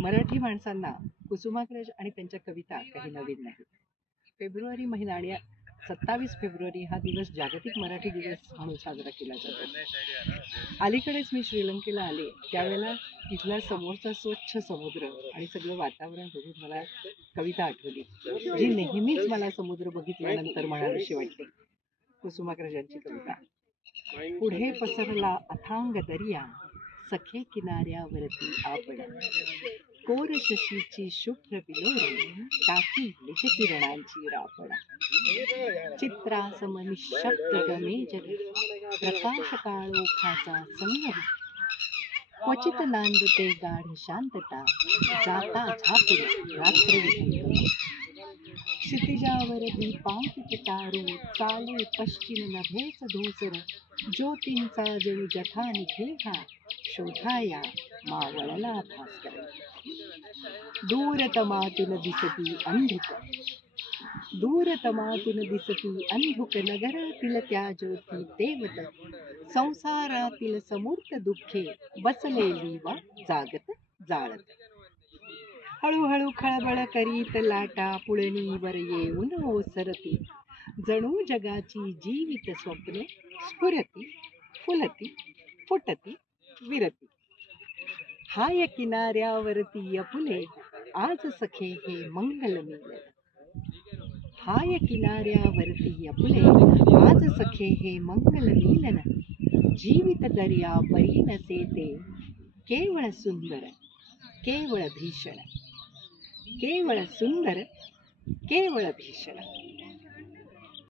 मराठी माणसांना कुसुमाग्रज आणि त्यांच्या कविता काही नवीन नाहीत. फेब्रुवारी महिना आणि 27 फेब्रुवारी हा दिवस जागतिक मराठी दिवस म्हणून साजरा केला जातो. अलीकडेच मी श्रीलंकेला आले त्यावेळेला तिथला समोरचा स्वच्छ समुद्र आणि सगळं वातावरण बघून मला कविता आठवली, जी नेहमीच मला समुद्र बघितल्यानंतर म्हणावीशी वाटते. कुसुमाग्रजांची कविता. पुढे पसरला अथांग दर्या, सखे किनाऱ्यावरती आपण, कोर शशीची शुभ्र बिलोरी, टाकी निज किरणांची रापण. चित्रासम निःशब्द गमेजर, प्रकाश काळोखाचा संगम, क्वचित नांदते गाढ शांतता, जाता झापून रात्र विहंगम. क्षितिजावर दीपांकित तारू, चाले पश्चिम नभेस धूसर, ज्योतींचा जणू जथा निघे हा, शोधाया मावळला भास्कर. दूरतमातून दिसती अंधुक, दूरतमातून दिसती अंधुक, नगरातील त्या ज्योती तेवत, संसारातील समूर्त दुःखे बसलेली वा जागत जाळत. हळूहळू खळबळ करीत लाटा, पुळणीवर येऊन ओसरती, जणू जगाची जीवित स्वप्ने स्फुरती, फुलती, फुटती, विरती. हाय किनाऱ्यावरती अपुले, आज सखे हे मंगल मिलन. हाय किनाऱ्यावरती अपुले, आज सखे हे मंगल मिलन. जीवित दर्या परी नसे ते, केवळ सुंदर केवळ भीषण, केवळ सुंदर केवळ भीषण.